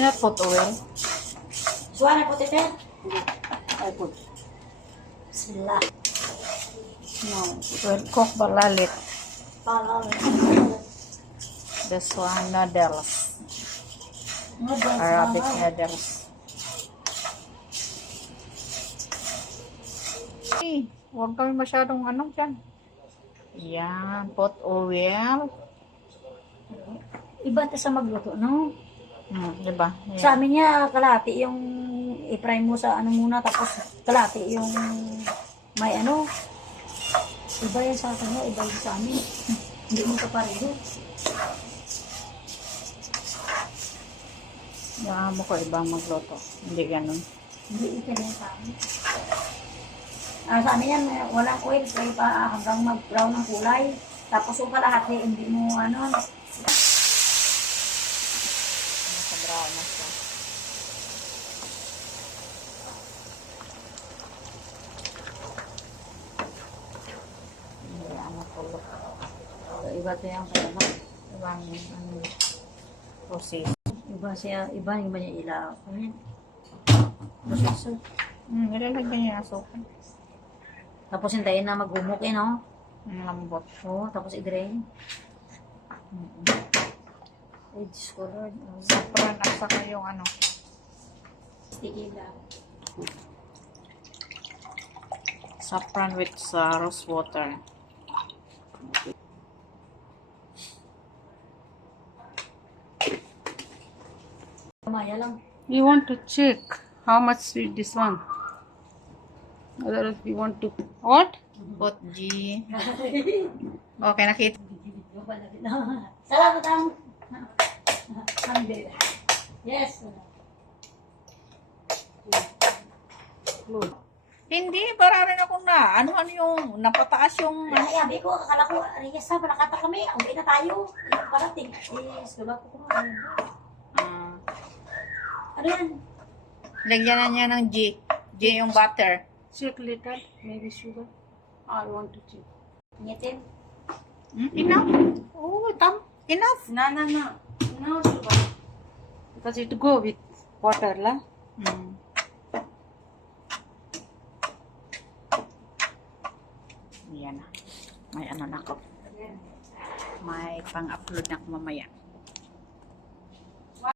not put oil. Suara put it there. I put. Sila. No, will cook balalit. Pala. This one noodles. Arabic noodles. Hey, huwag kami masyadong ano dyan. Yan, put oil. Iba sa magluto, no? Diba? Yan. Sa amin niya, kalahati yung i-fry mo sa ano muna, tapos kalahati yung may ano. Iba yan sa akin, iba yan sa amin. Hindi mo kapareho. Yung amo ko ibang magluto. Hindi ganun. Hindi ito yan sa amin. Sa amin yan, walang oil, fry pa hanggang mag-brown ng kulay. Tapos yung kalahati, hindi mo ano. Nasa brown na siya. Hindi amo ko look. Iba to yung kaya na. Ibang ano, process. Iba niya ilaw. Ayan. Processor. Nilalagyan niya yung asukal. Tapos hintayin na mag-umok no? Ang lambot. Oo, tapos i-drain. Ay, Diyos ko Lord. Saffron at saka yung ano. Sticky lang. Saffron with rose water. Maya lang. You want to check how much sweet this one? Or you want to what? Put G. Okay, nakita. Salamat ang. Yes. Hindi, para rin akong na. Ano yung napataas yung... Ay, abi ko, akala ko, Reyes na, nakata kami, uwi na tayo. Parating. Sulat ko kuma. Ano yan? Lagyan na niya ng G. G yung butter. Check little, maybe sugar. I want to check. Ngitin. Enough. Oh, enough. No sugar. Because it go with water la. Yan na. May ano na ako. May pang-upload na ako mamaya.